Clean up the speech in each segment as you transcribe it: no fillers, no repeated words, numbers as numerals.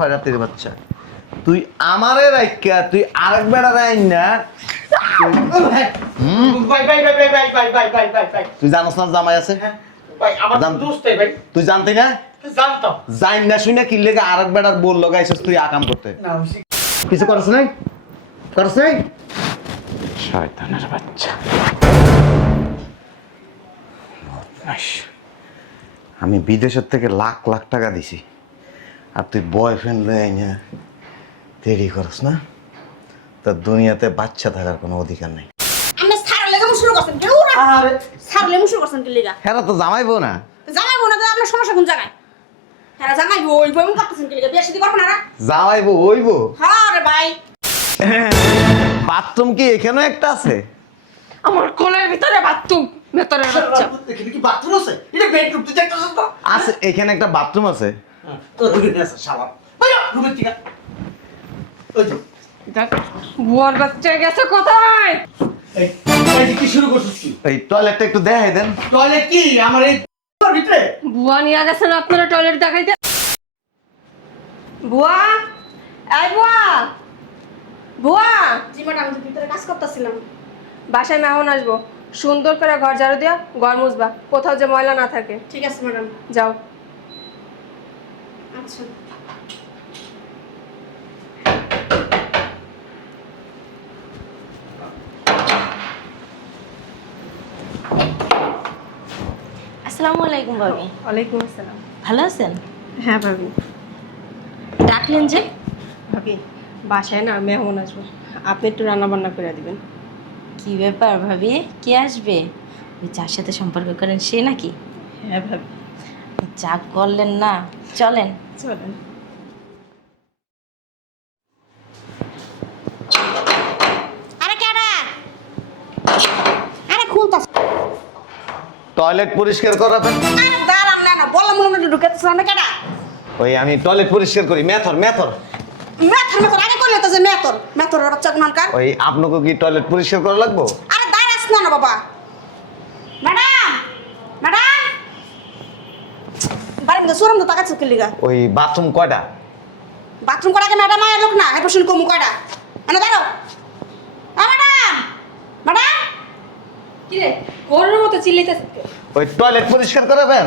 খয়রাতের বাচ্চা, তুই আমারে রাইখা তুই আরেক বেড়া রাইন না। তুই জানোস না জামাই আছে? তুই জানতি না? জান না শুনে কি লেগে আরেক বেড়ার বল লাগাইছিস তুই আকাম করতে? কিছু করছ নাই? করছ নাই? শয়তানের বাচ্চা। আমি বিদেশের থেকে লাখ লাখ টাকা দিছি, আর তুই বয়ফ্রেন্ড লয়ে না দেরি করস না? তোর দুনিয়াতে বাচ্চা থাকার কোনো অধিকার নেই। আমি সারলে কেমন শুরু করছেন কেউ না? আরে সারলে কেমন শুরু করছেন কি লিগা? হেরা তো জামাইবো না। জামাইবো না তো আপনার সমস্যা কোন জায়গায়? হেরা জামাইবো ওই বই করতেছেন কি লিগা? বিয়ে শাদী করবেন না? জামাইবো ওইবো? হ্যাঁ রে ভাই। বাথরুম কি এখানে একটা আছে? আমার কোলের ভিতরে বাথরুম, ভেতরে বাচ্চা। এখানে কি বাথরুম আছে? এটা বেডরুম, তুই দেখতেছিস তো? আছে, এখানে একটা বাথরুম আছে। তোর রুমে আছে শালা। ভাইয়া রুমের থেকে ওই যে দেখ বুয়ার বাচ্চা গেছে কোথায়? এই এই কি শুরু করছিস তুই? এই টয়লেটটা একটু দেখাই দেন। টয়লেট কি আমার এই ভিতরে? বুয়া নিয়ে গেছেন আপনারা টয়লেট দেখাইতে? বুয়া, এই বুয়া, বুয়া। জি ম্যাডাম, আমি ভিতরে কাজ করতেছিলাম। বাসায় মেহমান আসবো, সুন্দর করে ঘর ঝাড়ু দিয়া ঘর মুছবা, কোথাও যে ময়লা না থাকে। ঠিক আছে ম্যাডাম। যাও। আচ্ছা। আসসালামু আলাইকুম ভাবি। ওয়ালাইকুম আসসালাম। ভালো আছেন? হ্যাঁ ভাবি। ডাকলেন যে? ভাবি বাসায় না মেহমান আসবো, আপনি একটু রান্না বান্না করে দিবেন। কি ব্যাপার ভাবি, কে আসবে? ওই যার সাথে সম্পর্ক করেন সে নাকি? হ্যাঁ ভাবি। যা করলেন না, চলেন। চলেন। আরে কেডা? আরে খুলতাছ। টয়লেট পরিষ্কার করাবেন? আরে দাঁড়ান না না, বললাম মনে মনে ঢুকেছ না কেডা? ওই আমি টয়লেট পরিষ্কার করি, মেথর মেথর। মেথর আগে কইলে তো যে মেথরের বাচ্চা কোনকার? ওই আপনাকে কি টয়লেট পরিষ্কার করা লাগবো? আরে দাঁড়াস না না বাবা। Madam, madam. বাড়ির মধ্যে সুরম তো তাকাচ্ছ কি লিগা? ওই বাথরুম কয়টা? বাথরুম করাকে ম্যাডাম আয় লোক না, এই প্রশ্ন কমু কয়টা? এনে দাঁড়াও। Madam, madam. কি রে, গরুর মতো চিল্লাইতেছ? ওই টয়লেট পরিষ্কার করাবেন?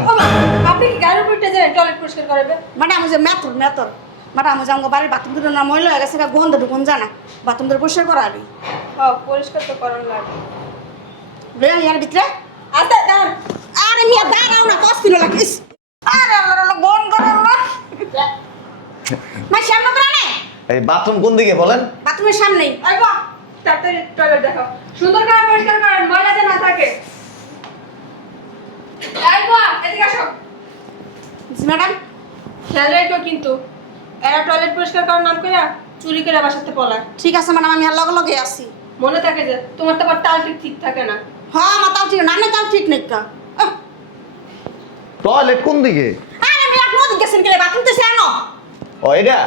আপনি কি গায়ের উপরটা যাবেন টয়লেট পরিষ্কার করবে? ম্যাডাম ওই যে মেথর ম্যাডাম ওই যে আমার বাড়ির বাথরুম দুটো না ময়লা হয়ে গেছে, গন্ধ ঢুকুন জানা, বাথরুম দুটো পরিষ্কার করা আলি হ্যাঁ, পরিষ্কার তো করার লাগে। লইয়া ইয়ার ভিতরে। আচ্ছা দাঁড়ান। আরে মিয়া দাঁড়াও না, কষ্ট দিল লাগিস। আরে আল্লাহ আল্লাহ, বন করে আল্লাহ। মা সামনে প্রাণে এই বাথরুম কোন দিকে বলেন? বাথরুমের সামনেই। আই বাহ, তাড়াতাড়ি টয়লেট দেখাও, সুন্দর করে পরিষ্কার করেন, ময়লা যেন না থাকে। আই বাহ, এদিকে আসো। জি ম্যাডাম। খেয়াল রাখো কিন্তু, এরা টয়লেট পরিষ্কার করার নাম করে চুরি করে বাসাতে পলায়। ঠিক আছে ম্যাডাম, আমি আর লগে লগে আসি। মনে থাকে যে তোমার তো আবার তাল ঠিক থাকে না। হ্যাঁ আমার তাও ঠিক না, আমি তাও ঠিক নেই কা। টয়লেট কোন দিকে? আরে মিয়া আপনি ওদিকে গেছেন গেলে বাথরুম তো সেনো। ও এটা?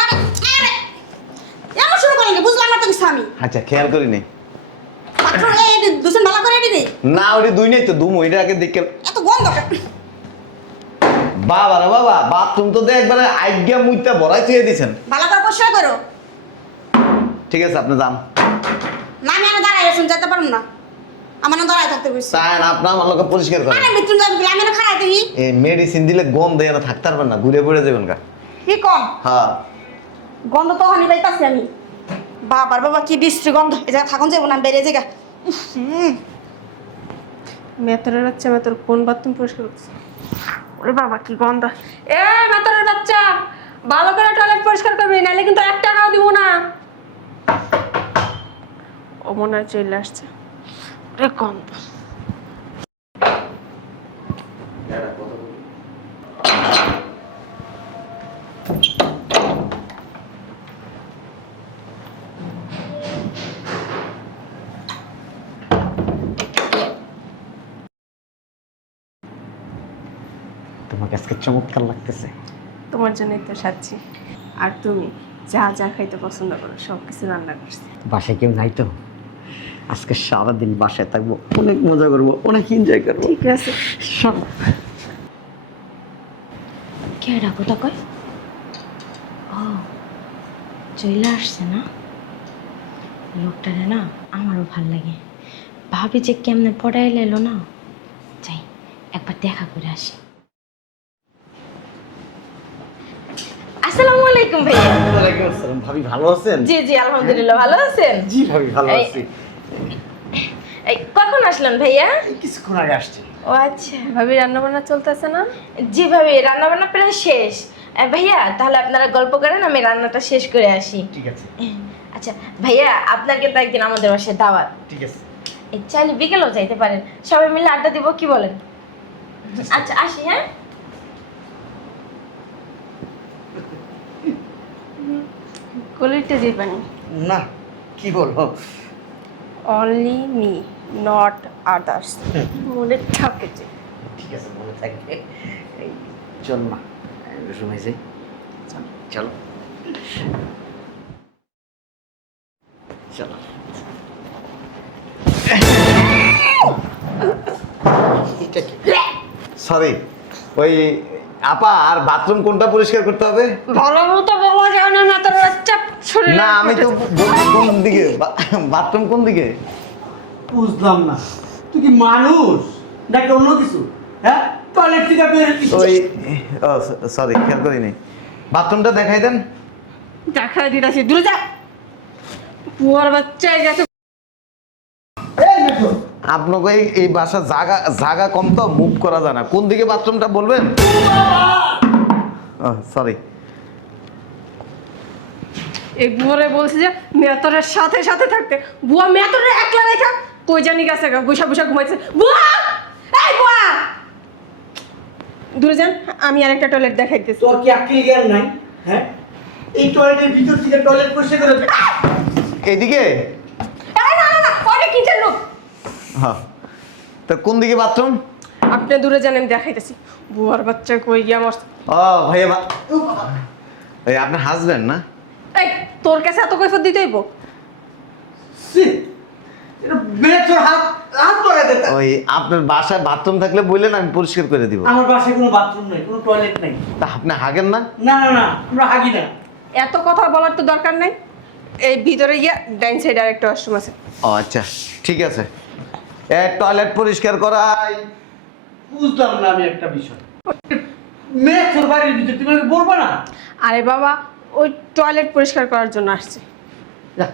আরে আরে এমন শুরু করেন কি, বুঝলাম না তো স্বামী। আচ্ছা খেয়াল করি নাই। বাথরুম এই দুজন ভালো করে দিদি। না ওটা দুই নেই তো, দুম ওইটা আগে দেখে। এত গন্ধ কেন? বাবা রে বাবা, বাথরুম তো একবারে আইগা মুইতা ভরাই থুয়ে দিছেন। ভালো করে পরিষ্কার করো। ঠিক আছে আপনি যান। না আমি আর দাঁড়াই আছেন, যেতে পারুম না, আমার না দাঁড়ায় থাকতে বলছি। তাই না আপনি আমার লোকে পরিষ্কার করেন। আরে মৃত্যু যাবে কি, আমি না খারাপ দেখি। এই মেডিসিন দিলে গন্ধ এরা থাকতে পারবেন না, ঘুরে পড়ে যাবেন গা। কি কম হ্যাঁ গন্ধ তো হানি পাইতাছি আমি। বাবার বাবা কি বিশ্রী গন্ধ, এই জায়গা থাকুন যাবো না, বেরিয়ে জায়গা। মেতরের বাচ্চা, মেতর কোন বাথরুম পরিষ্কার করছে? ওরে বাবা কি গন্ধ! এ মেতরের বাচ্চা, ভালো করে টয়লেট পরিষ্কার করবি, নাহলে কিন্তু 1 টাকাও দিব না। ও মনে হয় চলে আসছে। ওরে গন্ধ! তোমাকে আজকে চমৎকার লাগতেছে। তোমার জন্যই তো সাচ্ছি। আর তুমি যা যা খাইতে পছন্দ করো সব কিছু রান্না করছি। বাসায় কেউ নাই তো? আজকে সারাদিন বাসায় থাকবো, অনেক মজা করবো, অনেক এনজয় করবো। ঠিক আছে। সব কে ডাকো তা কয়? ও চলে আসছে না, লোকটারে না আমারও ভাল লাগে। ভাবি যে কেমনে পড়াই এলো না, যাই একবার দেখা করে আসি। আসসালামু আলাইকুম ভাইয়া। ওয়ালাইকুম আসসালাম। ভাবি ভালো আছেন? জি জি আলহামদুলিল্লাহ, ভালো আছেন? জি ভাবি ভালো এই- আছি। এই কখন আসলেন ভাইয়া? এই কিছুক্ষণ আগে আসছি। ও আচ্ছা। ভাবি রান্না বান্না চলতেছে না? জি ভাবি, রান্না বান্না প্রায় শেষ। ভাইয়া তাহলে আপনারা গল্প করেন, আমি রান্নাটা শেষ করে আসি। ঠিক আছে আচ্ছা ভাইয়া, আপনার কিন্তু একদিন আমাদের বাসায় দাওয়াত। ঠিক আছে। এই চাইলে বিকেলেও যাইতে পারেন, সবাই মিলে আড্ডা দিব, কি বলেন? আচ্ছা আসি, হ্যাঁ। গলিতে যাইবানি। না কি বলবো, অনলি মি, নট আদার্স। মনে থাকে যে। ঠিক আছে মনে থাকবে। এই চল না রুমে যাই, চলো চলো। এটা কি? সরি, ওই আপা আর বাথরুম কোনটা পরিষ্কার করতে হবে? ভালো মতো বলা যায় না, মাথার বাচ্চা শরীরে না আমি তো বলছি কোন দিকে, বাথরুম কোন দিকে? বুঝলাম না, তুই কি মানুষ নাকি অন্য কিছু? হ্যাঁ টয়লেট থেকে বের ওই সরি খেয়াল করিনি। বাথরুমটা দেখাই দেন। দেখা দিতেছি, দূরে যা। পুয়ার বাচ্চা গেছে। আপনাকে এই বাসা জায়গা জায়গা কম তো, মুভ করা যায় না। কোন দিকে বাথরুমটা বলবেন? সরি। এই বুয়ারে বলছে যে মেতরের সাথে সাথে থাকতে। বুয়া মেতরের একলা রেখা কই জানি গেছে, বসা বসা ঘুমাইছে। বুয়া, এই বুয়া, দূরে যান, আমি আরেকটা টয়লেট দেখাইতেছি। তোর কি আক্কেল জ্ঞান নাই? হ্যাঁ এই টয়লেটের ভিতর থেকে টয়লেট পরিষ্কার করে এইদিকে? এই না না না, ওটা কিচেন রুম। হ্যাঁ, তো কোন দিকে বাথরুম? আপনি দূরে যান, আমি দেখাইতেছি। বুয়ার বাচ্চা কই গিয়া মস্ত। ও ভাইয়া, এই আপনার হাজবেন্ড না? এই তোর কাছে এত কৈফত দিতে হইব? তোর হাত হাত পরে দে। ওই আপনার বাসায় বাথরুম থাকলে বললেন, আমি পরিষ্কার করে দিব। আমার বাসায় কোনো বাথরুম নেই, কোনো টয়লেট নেই। তা আপনি হাগেন না? না না না, আমরা হাগি না। এত কথা বলার তো দরকার নাই। এই ভিতরে গিয়া ডাইন সাইডে আরেকটা ওয়াশরুম আছে। ও আচ্ছা ঠিক আছে। টয়লেট পরিষ্কার করাই। বুঝলাম না আমি একটা বিষয়, মেয়ে তোর বাড়ির ভিতর তুমি আমাকে বলবো না? আরে বাবা, ওই টয়লেট পরিষ্কার করার জন্য আসছে। যা,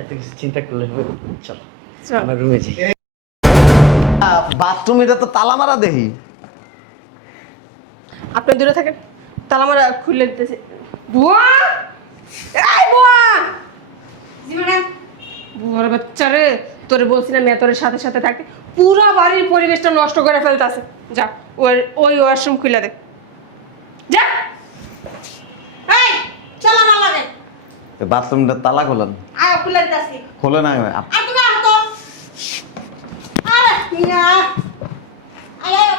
এত কিছু চিন্তা করলে হবে? চলো চল। আমার রুমে যাই। বাথরুম এটা তো তালা মারা দেখি। আপনি দূরে থাকেন, তাহলে আমরা খুলে দিতেছি। বুয়া, এই বুয়া, বুয়ার বাচ্চা রে, তোরে বলছি না মেতরের সাথে সাথে থাকতে। পুরো বাড়ির পরিবেশটা নষ্ট করে ফেলতেছে। যা, ওই ওয়াশরুম খুলে দে, যা। এই চল না লাগে, বাথরুমটা তালা খোলেন। আয় খুলে দিতেছি। খোলে না। আর তুমি আহ তো, আরে না, আয়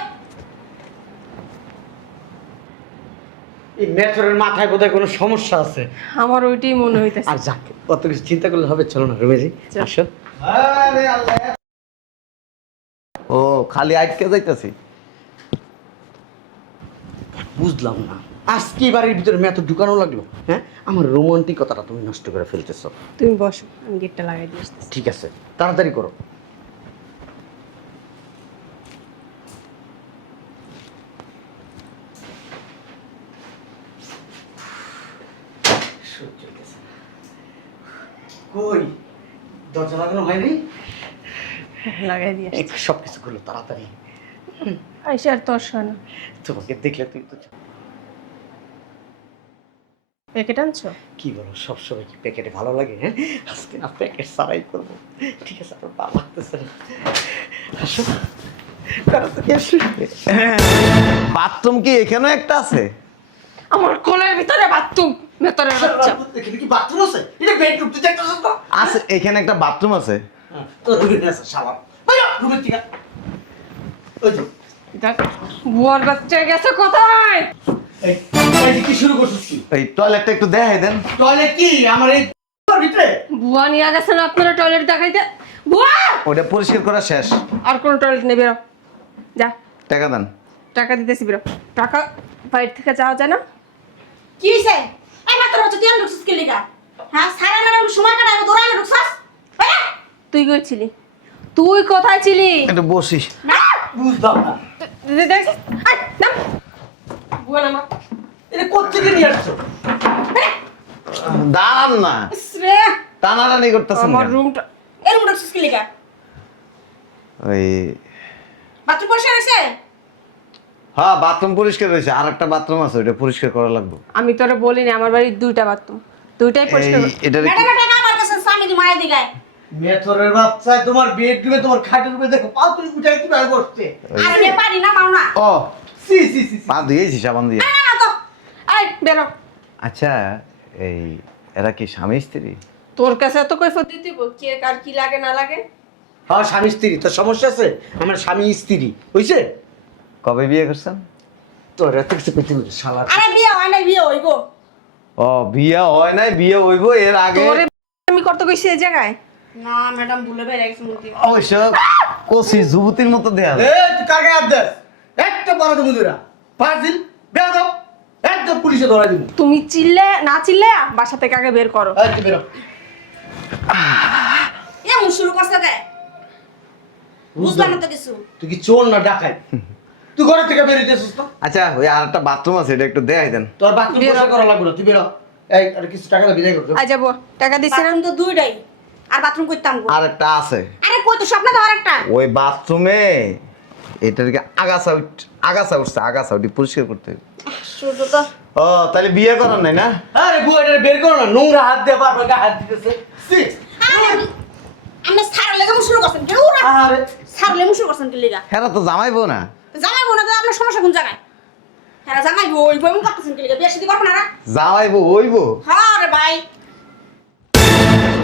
এই মেথরের মাথায় বোধহয় কোনো সমস্যা আছে। আমার ওইটাই মনে হইতেছে। আর যাক, অত কিছু চিন্তা করলে হবে, চলো না রুমে যাই। চল। আসো। ও খালি আটকে যাইতেছি। বুঝলাম না, আজকে বাড়ির ভিতরে মেয়ে এত ঢুকানো লাগলো। হ্যাঁ আমার রোমান্টিকতাটা তুমি নষ্ট করে ফেলতেছো। তুমি বসো, আমি গেটটা লাগাই দিয়ে আসতেছি। ঠিক আছে, তাড়াতাড়ি করো। কই দরজা লাগানো হয়নি? লাগাই দিয়ে আসতেছি। সব কিছু করলো তাড়াতাড়ি। আইসা আর তোর শোনো, তোমাকে দেখলে তুই তো প্যাকেট আনছো? কি বলো, সবসময় কি প্যাকেটে ভালো লাগে? হ্যাঁ আজকে না প্যাকেট সারাই করবো। ঠিক আছে, আমার ভালো লাগতেছে না। আসো তাড়াতাড়ি আসো। বাথরুম কি এখানে একটা আছে? আমার কোলের ভিতরে বাথরুম, ভেতরে বাচ্চা। এখানে কি বাথরুম আছে? এটা বেডরুম, তুই দেখতেছিস তো? আছে, এখানে একটা বাথরুম আছে। তোর রুমে আছে শালা। বাইরে রুমে থেকে। ওই যে দেখ, বুয়ার বাচ্চা গেছে কোথায়? এই এই যে কি শুরু করছিস তুই? এই টয়লেটটা একটু দেখাই দেন। টয়লেট কি আমার এই ভিতরে? বুয়া নিয়ে গেছেন আপনারা টয়লেট দেখাইতে। বুয়া, ওটা পরিষ্কার করা শেষ। আর কোন টয়লেট নেই, বেরো যা। টাকা দেন। টাকা দিতেছি, বেরো। টাকা বাইরে থেকে যাওয়া যায় না? কি হইছে? এই মাত্র লিগা? হ্যাঁ সারা মেরে সময় কাটাবো তোরা আমি ঢুকছাস তুই কইছিলি? তুই কোথায় ছিলি? একটু বসিস। বুঝলাম না দেখ আই নাম বুয়া নামা। এটা কোত্থেকে নিয়ে আসছো? দাঁড়ান না, রে টানাটানি করতেছেন আমার কেন? রুমটা এরকম ঢুকছিস কি লিগা? ওই বাথরুম পরিষ্কার হয়েছে? হ্যাঁ বাথরুম পরিষ্কার হয়েছে, আর একটা বাথরুম আছে ওটা পরিষ্কার করা লাগবে। আমি তোরে বলিনি আমার বাড়ির দুইটা বাথরুম, দুইটাই পরিষ্কার এই এটা ম্যাডাম টাকা আমার কাছে স্বামী দি মায়ের দিগায়। মেথরের বাচ্চা তোমার বেডরুমে তোমার খাটের উপরে দেখো পা তুই উঠাই কিভাবে বসছে। আর আমি পারি না পাও না। ও সি সি সি পা ধুয়েছি সাবান দিয়ে। না না তো আই বেরো। আচ্ছা এই এরা কি স্বামী স্ত্রী? তোর কাছে এত কৈফত দিতে বল কে কার কি লাগে না লাগে? হ্যাঁ স্বামী স্ত্রী, তোর সমস্যা আছে? আমার স্বামী স্ত্রী হইছে? কবে বিয়ে করছেন? তোর এত কিছু পেতে বলছে শালা। আরে বিয়ে হয় না বিয়ে হইব। ও বিয়ে হয় নাই, বিয়ে হইব এর আগে। তোরে আমি করতে কইছি এই জায়গায়? না ম্যাডাম ভুলে বেরিয়ে গেছে মুতি। অবশ্য কষি যুবতীর মতো দেয়া যায়। এই তুই কাকে হাত দেস? একটা বড় মুদিরা ফাজিল বেয়াদব, একদম পুলিশে ধরাই দিব। তুমি চিল্লে না চিল্লে বাসা থেকে আগে বের করো। এই তুই বেরো। এমন শুরু করছে কে? বুঝলাম না তো কিছু। তুই কি চোর না ডাকাই? তুই ঘরে থেকে বেরিয়েছিস তো? আচ্ছা ওই আর একটা বাথরুম আছে এটা একটু দেখাই দেন। তোর বাথরুম পরিষ্কার করা লাগবে না, তুই বেরো। এই আর কিছু টাকা দিয়ে বিদায় করতে। আই যাবো টাকা দিছি না। বাথরুম তো দুইটাই। আর বাথরুম করতাম গো। আর একটা আছে আরে কই তো স্বপ্ন দেওয়ার একটা। ওই বাথরুমে এটার কি আগাছা উঠছে, আগাছা ওটি পরিষ্কার করতে হবে। শুধু তো ও তাহলে বিয়ে করার নাই না? আরে বুয়াটা বের করো না, নোংরা হাত দিয়ে বারবার গায়ে হাত দিতেছে। সি আমি সারা লেগে শুরু করছেন কেউ না। আরে সারা লেগে শুরু করছেন কি লিগা? হেরা তো জামাইবো না। জামাই বোনা তো আপনার সমস্যা কোন জায়গায়? হ্যাঁ জামাই ওই বই মুখ করতেছেন কি লিগা? বিয়ে শাদী করবেন না? জামাইবো হইবো। হ্যাঁ রে ভাই।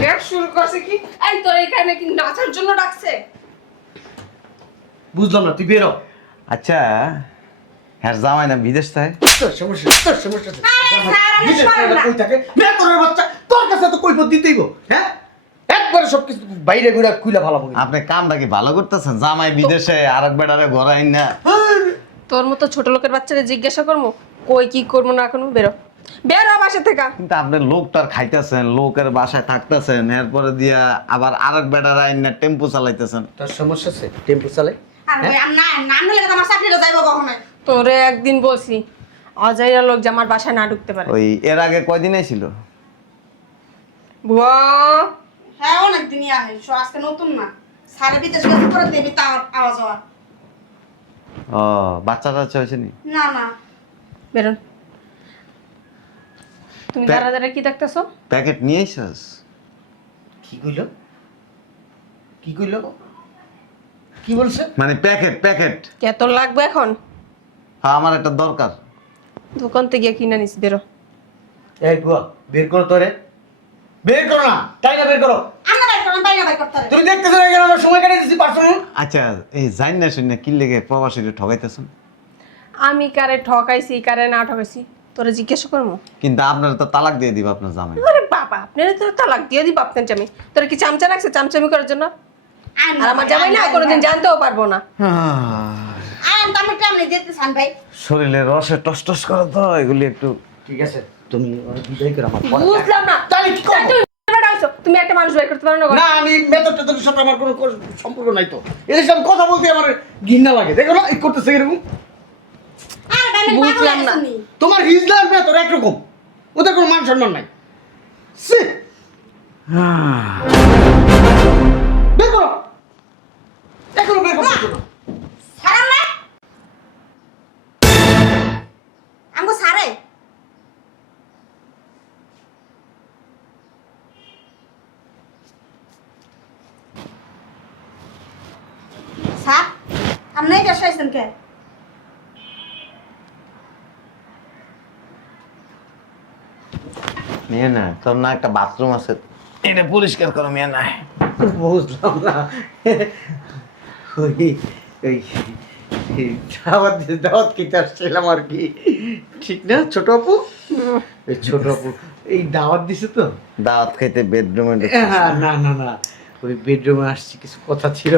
দেখ শুরু করছে কি? এই তোর এখানে কি নাচার জন্য ডাকছে? বুঝলাম না, তুই বেরো। আচ্ছা হ্যাঁ জামাই না বিদেশ থাকে? তোর সমস্যা আছে। আরে স্যার আমি বিদেশ সরব থেকে না। কই থাকে? মেয়ের বাচ্চা তোর কাছে তো কৈফত দিতেইব, হ্যাঁ? একবারে সবকিছু বাইরে ঘুরে খুইলা ভালো বলি। আপনি কামটা কি ভালো করতেছেন? জামাই বিদেশে আরেক বেটারে ঘরে আইন না। তোর মতো ছোট লোকের বাচ্চারা জিজ্ঞাসা করবো কই কি করবো না করবো? বেরো বেরো বাসা থেকে। কিন্তু আপনি লোকটার খাইতেছেন, লোকের বাসায় থাকতেছেন, এরপরে দিয়া আবার আরেক বেটারে আইন না টেম্পো চালাইতেছেন। তোর সমস্যা আছে? টেম্পো চালাই? আর ভাই আমি না নাম নিলে তো আমার চাকরিটা যাইবো কখনো। তোরে একদিন বলছি অজাইরা লোক যে আমার বাসায় না ঢুকতে পারে। ওই এর আগে কয়দিন ছিল? বুয়া হ্যাঁ অনেক দিনই আহে সো আজকে নতুন না। সারা বিদেশ গেছে করে দেবি তা আওয়াজ হওয়া। ও বাচ্চা টাচ্চা হয়েছে নি? না না বেরোন। তুমি দাঁড়া দাঁড়া কি দেখতেছো? প্যাকেট নিয়ে এসেছিস? কি কইলো? কি কইলো? কি বলছে? মানে প্যাকেট। কে তোর লাগবে এখন? হ্যাঁ আমার একটা দরকার। দোকান থেকে গিয়ে কিনে নিস। বেরো। এই বুয়া বের করো তোরে। বের করো না, তাই না বের করো। আমরা বাই করব বাই না বাই করতে হবে। তুমি দেখতেছো এখানে আমার সময় কেটে দিছি পার্সোনাল। আচ্ছা এই জান না শুন না কি লেগে প্রবাসীকে ঠকাইতেছেন? আমি কারে ঠকাইছি কারে না ঠকাইছি তোরে জিজ্ঞাসা করবো? কিন্তু আপনারা তো তালাক দিয়ে দিব আপনার জামাই। আরে বাবা আপনারা তো তালাক দিয়ে দিব আপনার জামাই। তোর কি চামচা রাখছে চামচামি করার জন্য? আর আমার জামাই না কোনোদিন জানতেও পারবো না। আম তো আমি কেমনে দিতে চান ভাই। শরীরে রসে টস টস করে তো এগুলি একটু। ঠিক আছে তুমি ওরে বিদায় করো আমার পরে। বুঝলাম না। তাহলে কি করব? তুমি বেটা হইছো, তুমি একটা মানুষ বের করতে পারো না? না আমি মেথডটা তোর সাথে আমার কোনো সম্পর্ক নাই তো। এদের সাথে কথা বলতে আমার ঘৃণা লাগে। দেখো না এই করতেছে এরকম। আরে ভাই আমি বুঝলাম না। তোমার হিজলার মেথড একরকম, ওদের কোনো মান সম্মান নাই। সি বের করো, এখনো বের করো না। সারা না আমগো সারে স্যার আপনি দেশে আইছেন কে? মেয়ে না তোর না একটা বাথরুম আছে এটা পরিষ্কার করো মেয়ে না। বুঝলাম না। ওই ওই দাওয়াত খেতে আসছিলাম আর কি, ঠিক না ছোট আপু? এই ছোট আপু এই দাওয়াত দিছে তো। দাওয়াত খাইতে বেডরুমে হ্যাঁ, না না না ওই বেডরুমে আসছি, কিছু কথা ছিল।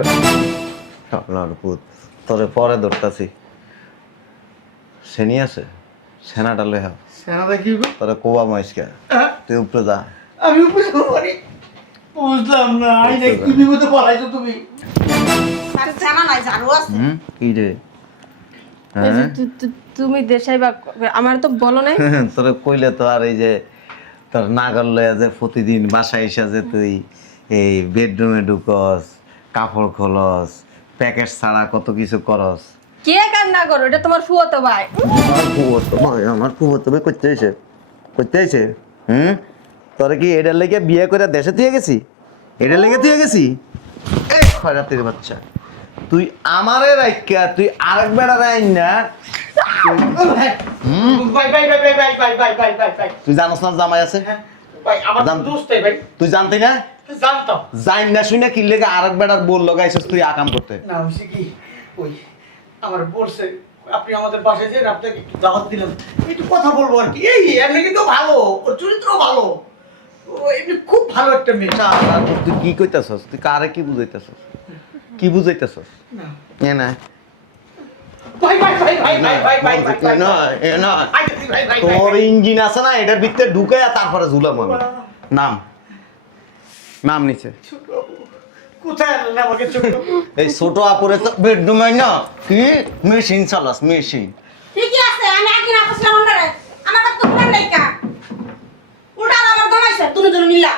আপনার পুত তোরে পরে ধরতাছি। সেনি আছে সেনাটা লয়ে সেনাটা কি গো? তোরা কোবা মহেশকে হ্যাঁ? তুই উপরে যা। আমি উপরে পারি বুঝলাম না, আইনা কি বিপদে পড়াইছো তুমি? আর জানা নাই ঝাড়ু আছে কি রে এই যে তুমি দেশাই বা আমার তো বলো নাই। তোরা কইলে তো আর এই যে তোর নাগর লইয়া যে প্রতিদিন বাসায় এসে যে তুই এই বেডরুমে ঢুকস, কাপড় খোলস, প্যাকেট ছাড়া কত কিছু করস। কে কান্না করো, এটা তোমার ফুয়াতো ভাই। আমার কুমোর তুমি করতে হয়েছে তোরা কি এটার লেগে বিয়ে করে দেশে তুই গেছি? এটার লেগে তুই গেছি? এই খয়রাতির বাচ্চা, তুই আমারে রাইকা তুই আরেক বেড়ারে আইন না। তুই জানোস না জামাই আছে? তুই জানতি না? জানতাম জান না শুই না কি লেগে আরেক বেড়ার বোল লগাইছিস তুই আকাম করতে? না, হচ্ছে কি ওই আমার বলছে আপনি আমাদের বাসায় যেন আপনাকে একটু দাওয়াত দিলাম, একটু কথা বলবো আর কি। এই এমনি কিন্তু ভালো, ওর চরিত্র ভালো, ও এমনি খুব ভালো একটা মেয়ে। তুই কি কইতাছস? তুই কারে কি বুঝাইতাছস? কি বুঝাইতাছস? না এ না ভাই ভাই ভাই ভাই ভাই ভাই ভাই ভাই ভাই না এ না আইতেছি ভাই ভাই তোর ইঞ্জিন আছে না, এটার ভিতরে ঢুকে তারপরে ঝুলাম আমি। নাম নাম নিচে। কোথায় আনলেন আমাকে ছোট? এই ছোট আপুরে তো বেডরুমে না কি মেশিন চালাস, মেশিন। ঠিকই আছে আমি একদিন আসলাম ওনারে আমার তো ফোন নাই কা উল্টা আমার দমাইছে তুমি দুজন মিলা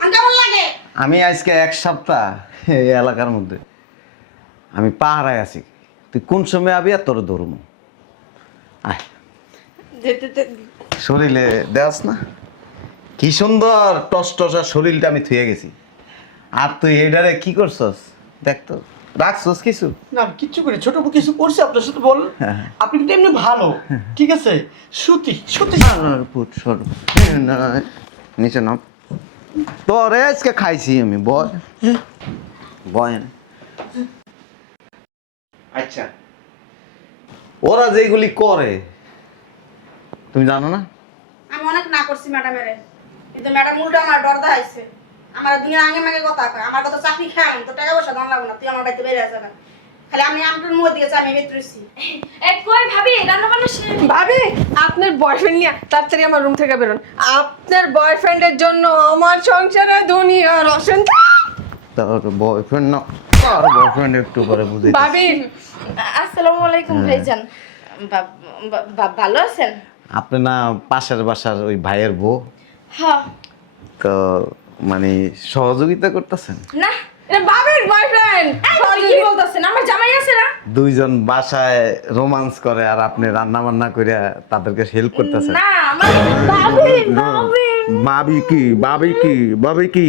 আমি কেমন লাগে আমি আজকে এক সপ্তাহ এই এলাকার মধ্যে আমি পাহারায় আছি। তুই কোন সময় আবি আর তোর ধরুম। আয় শরীরে দেওয়াস না কি সুন্দর টস টসা শরীরটা আমি থুয়ে গেছি, আর তুই এটারে কি করছস? দেখ তো রাখছস কিছু? না কিচ্ছু করি ছোট কিছু করছে আপনার সাথে বল। হ্যাঁ। আপনি কিন্তু এমনি ভালো, ঠিক আছে? সুতি সুতি পুট সর না নিচে নাম। তোরে আজকে খাইছি আমি। বয় বয় না। আচ্ছা ওরা যেগুলি করে তুমি জানো না? আমি অনেক না করছি ম্যাডামের, কিন্তু ম্যাডাম উল্টা আমার ডর দেখাইছে। আমার দুনিয়া আগে মাগে কথা কয়, আমার কথা চাকরি খাই তো টাকা পয়সা দাম লাগবে না, তুই আমার বাড়িতে বেরিয়ে আসবে। খালি আমি আমটার মুখ দিয়েছি আমি বেতরেছি। কই ভাবি রান্না বান্না শেষ? ভাবি আপনার বয়ফ্রেন্ড নিয়ে তাড়াতাড়ি আমার রুম থেকে বেরোন। আপনার বয়ফ্রেন্ডের জন্য আমার সংসারে দুনিয়ার অশান্তি। তোর বয়ফ্রেন্ড না, তোর বয়ফ্রেন্ড একটু পরে বুঝে। ভাবি আসসালামু আলাইকুম ভাইজান। ভালো আছেন? আপনি না পাশের বাসার ওই ভাইয়ের বউ, হ্যাঁ। তো মানে সহযোগিতা করতেছেন? না এটা ভাবির বয়ফ্রেন্ড। কি বলতেছেন? আমার জামাই আছে না? দুইজন বাসায় রোমান্স করে আর আপনি রান্না বান্না করে তাদেরকে হেল্প করতেছেন। না আমার ভাবি ভাবি কি ভাবি কি ভাবি কি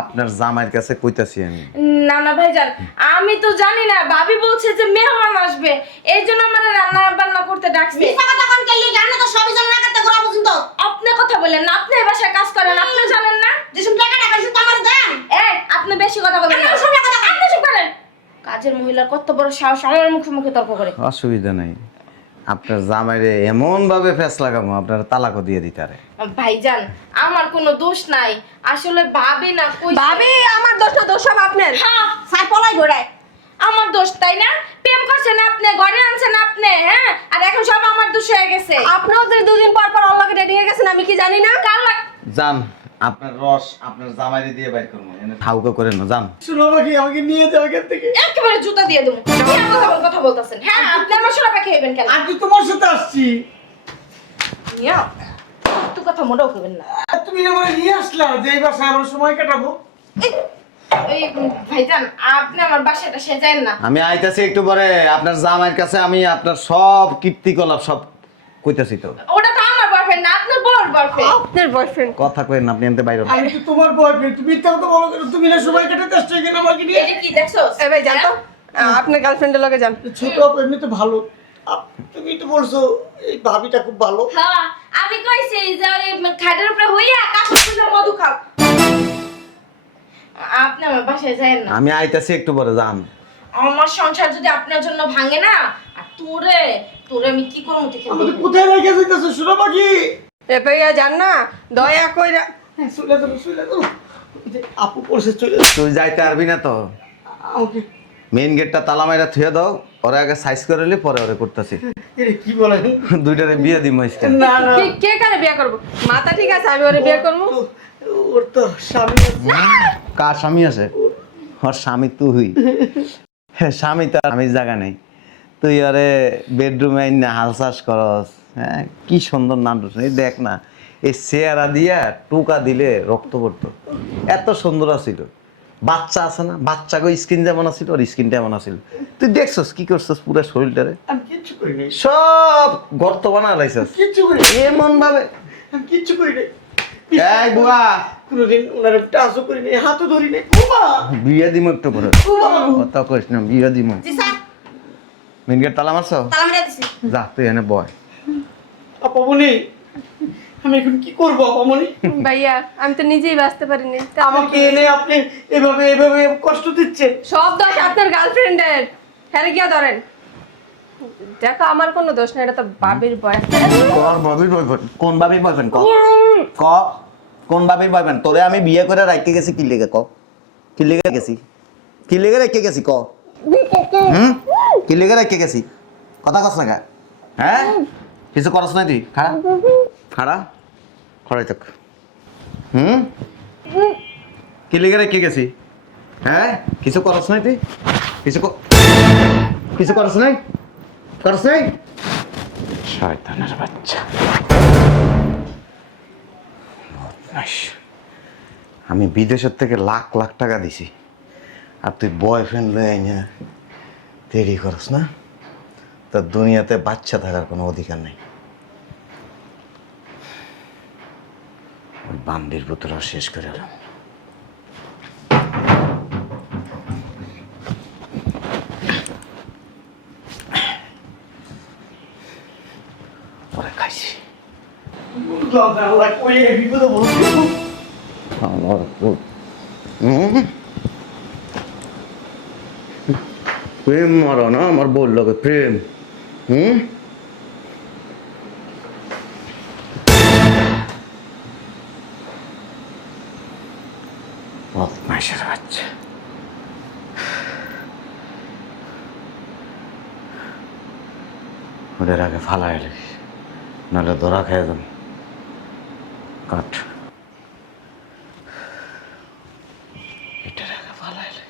আপনার জামাইয়ের কাছে কইতাছি আমি। না না ভাইজান, আমি তো জানি না। ভাবি বলছে যে মেহমান আসবে, এই জন্য আমার রান্না বান্না করতে ডাকছে। মিথ্যা কথা কোন কেলি গানে তো সবই জানা করতে ঘোরা পর্যন্ত আপনি কথা বলেন না, আপনি এই বাসায় কাজ করেন, আপনি জানেন না? যেসব টাকা টাকা সেটা আমার দেন। এই আপনি বেশি কথা বলেন না। আমি সব কথা কই। আপনি চুপ করেন। কাজের মহিলার কত বড় সাহস আমার মুখে মুখে তর্ক করে। অসুবিধা নাই, আপনার জামাইরে এমন ভাবে ফেস লাগাবো আপনার তালাকও দিয়ে দিতারে। ভাইজান আমার কোনো দোষ নাই, আসলে ভাবি না কই। ভাবি আমার দোষ না, দোষ সব আপনার। হ্যাঁ সাই পলাই ঘোরায় আমার দোষ, তাই না? প্রেম করছেন আপনি, ঘরে আনছেন আপনি, হ্যাঁ, আর এখন সব আমার দোষ হয়ে গেছে। আপনিও তো দুদিন পর পর অল্লাহকে ডেটিং এ গেছেন, আমি কি জানি না? কাল যান আপনার রস আপনার জামাইরে দিয়ে বাইর করবো, এনে ঠাউকা করে না। যান শুনো বাকি আমাকে নিয়ে যাও এখান থেকে। একেবারে জুতা দিয়ে দেবো। কি এমন কথা বলতেছেন? হ্যাঁ আপনি আমার সোনা পাখি হইবেন কেন? আমি তোমার সাথে আসছি, নিয়া তো কথা মোটেও করবেন না। আর তুমি আমার নিয়ে আসলা যে এই বাসায় আমার সময় কাটাবো। এই ভাইজান আপনি আমার বাসাটা সেজাইন না। আমি আইতাছি একটু পরে আপনার জামাইয়ের কাছে, আমি আপনার সব কীর্তিকলাপ সব কইতাছি। তো ওটা তো আমার বয়ফ্রেন্ড না, আপনার বড় বয়ফ্রেন্ড। আপনার বয়ফ্রেন্ড। কথা কইেন আপনি এনতে বাইরে। আমি তো তোমার বয়ফ্রেন্ড, তুমি মিথ্যা কথা বলো কেন? তুমি না সময় কাটাতে আসছো এখানে আমাকে নিয়ে। এটা কি দেখছস? এ ভাই জানতো আপনার গার্লফ্রেন্ডের লগে যান। ছোট আপু এমনি তো ভালো, তুমি তো বলছো এই ভাবিটা খুব ভালো। হ্যাঁ আমি কইছি যে ওই খাটের উপরে হইয়া কাপড় তুলে মধু খাও। আপনি আমার বাসায় যায়েন না। আমি আইতাছি একটু পরে, যান। আমার সংসার যদি আপনার জন্য ভাঙে না, আর তোরে তোরে আমি কি করব ঠিক আমাদের কোথায় রেখে যাইতেছো শুনো বাকি? এ ভাইয়া যান না, দয়া কইরা। চলে যাবো। যে আপু পড়ছে চলে যাবো। তুই যাইতে পারবি না তো? আমাকে মেইন গেটটা তালা মাইরা থুয়ে দাও, ওরা আগে সাইজ করে নিলে পরে ওরে করতেছি। এটা কি বলেন? দুইটারে বিয়ে দিই মাইস্টার। না না, কে কারে বিয়ে করবো? মাথা ঠিক আছে, আমি ওরে বিয়ে করবো। ওর তো স্বামী আছে। কার স্বামী আছে? ওর স্বামী তুই। হ্যাঁ, স্বামী তো আমি জায়গা নেই, তুই আরে বেডরুমে না হাল চাষ করস। হ্যাঁ, কি সুন্দর নাম, এই দেখ না, এই চেয়ারা দিয়া টুকা দিলে রক্ত পড়তো, এত সুন্দর আছিল। বাচ্চা আছে না, বাচ্চাকে স্কিন যেমন আছিল ওর স্কিনটা এমন আছিল। তুই দেখছস কি করছস পুরো শরীরটারে? আমি কিচ্ছু করি নাই, সব গর্ত বানা লাইছস কিচ্ছু করি নাই, এমন ভাবে। আমি কিচ্ছু করি নাই। এই বুয়া, কোনোদিন ওনার টাচও করি নাই, হাতও ধরি নাই। বাবা বিয়ে দিমু একটু পরে, কথা কইস না, বিয়ে দিমু। জি স্যার, মেন গেট তালা মারছো? তালা মেরে দিছি। যা তুই এনে বয়। আপামনি, আমি এখন কি করবো আপামনি? ভাইয়া আমি তো নিজেই বাঁচতে পারিনি, তা আমাকে এনে আপনি এভাবে এভাবে কষ্ট দিচ্ছেন। সব দোষ আপনার গার্লফ্রেন্ডের। হ্যাঁ গিয়া ধরেন। দেখো আমার কোনো দোষ না, এটা তো বাবির বয়ফ্রেন্ড। কর বাবির বয়ফ্রেন্ড। কোন বাবির বয়ফ্রেন্ড? ক ক কোন বাবির বয়ফ্রেন্ড? তোরে আমি বিয়ে করে রাখতে গেছি কি লেগে? ক কি লেগে গেছি? কি লেগে রেখে গেছি? ক কি লেগে রেখে গেছি? কথা কস না কা? হ্যাঁ, কিছু করস না তুই? খাড়া খাড়া খড়াই থাক। কি লেগে রেখে গেছি? হ্যাঁ, কিছু করস নাই তুই? কিছু করস নাই? করস নাই? শয়তানের বাচ্চা। বদমাশ। আমি বিদেশের থেকে লাখ লাখ টাকা দিছি, আর তুই বয়ফ্রেন্ড লয়ে না দেরি করস না? তার দুনিয়াতে বাচ্চা থাকার কোনো অধিকার নেই। ওই বান্দির পুত্র শেষ করে এলাম। পরে খাইছি বুঝলাম না, আল্লাহ কই এই বিপদে বলছি। আমার প্রেম মারো না, আমার বললো প্রেম। বদমাইশের বাচ্চা। ওদের আগে ফালাই এলে, নাহলে ধরা খেয়ে দেন। কাঠ এটার আগে ফালাই এলে।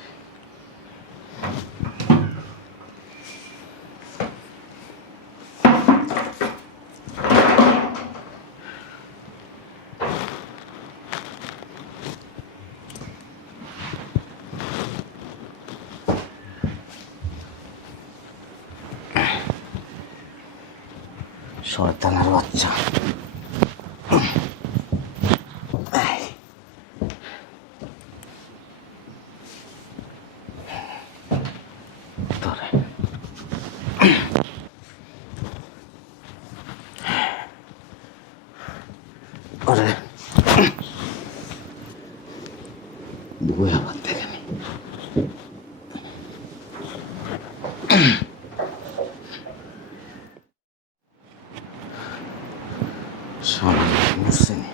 শয়তানের বাচ্চা। ধরে ওরে বই আবার দেখেনি। সামনে মুসিনি।